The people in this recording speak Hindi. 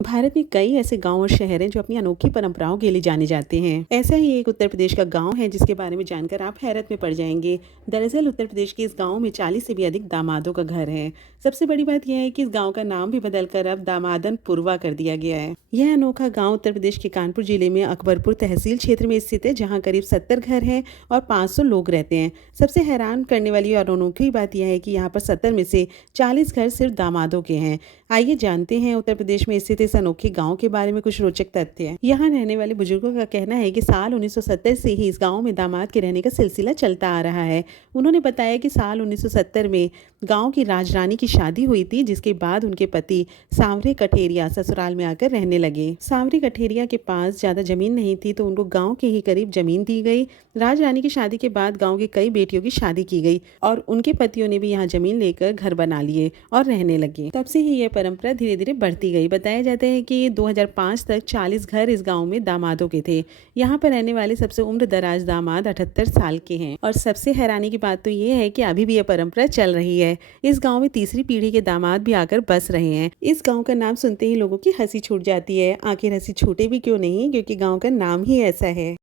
भारत में कई ऐसे गांव और शहर हैं जो अपनी अनोखी परंपराओं के लिए जाने जाते हैं। ऐसा ही एक उत्तर प्रदेश का गांव है जिसके बारे में जानकर आप हैरत में पड़ जाएंगे। दरअसल उत्तर प्रदेश के इस गांव में 40 से भी अधिक दामादों का घर है। सबसे बड़ी बात यह है कि इस गांव का नाम भी बदलकर अब दामादन पुरवा कर दिया गया है। यह अनोखा गाँव उत्तर प्रदेश के कानपुर जिले में अकबरपुर तहसील क्षेत्र में स्थित है, जहाँ करीब 70 घर हैं और 500 लोग रहते हैं। सबसे हैरान करने वाली और अनोखी बात यह है कि यहाँ पर 70 में से 40 घर सिर्फ दामादों के हैं। आइए जानते हैं उत्तर प्रदेश में स्थित इस अनोखे गांव के बारे में कुछ रोचक तथ्य। यहाँ रहने वाले बुजुर्गों का कहना है कि साल 1970 से ही इस गांव में दामाद के रहने का सिलसिला चलता आ रहा है। उन्होंने बताया कि साल 1970 में गांव की राजरानी की शादी हुई थी, जिसके बाद उनके पति सांवरे कठेरिया ससुराल में आकर रहने लगे। सांवरे कठेरिया के पास ज्यादा जमीन नहीं थी, तो उनको गाँव के ही करीब जमीन दी गई। राजरानी की शादी के बाद गाँव की कई बेटियों की शादी की गई और उनके पतियों ने भी यहाँ जमीन लेकर घर बना लिए और रहने लगे। तब से ही यह परंपरा धीरे धीरे बढ़ती गई। बताया जाता है कि 2005 तक 40 घर इस गांव में दामादों के थे। यहाँ पर रहने वाले सबसे उम्र दराज दामाद 78 साल के हैं। और सबसे हैरानी की बात तो ये है कि अभी भी यह परंपरा चल रही है। इस गांव में तीसरी पीढ़ी के दामाद भी आकर बस रहे हैं। इस गांव का नाम सुनते ही लोगों की हंसी छूट जाती है। आखिर हंसी छूटे भी क्यों नहीं, क्योंकि गांव का नाम ही ऐसा है।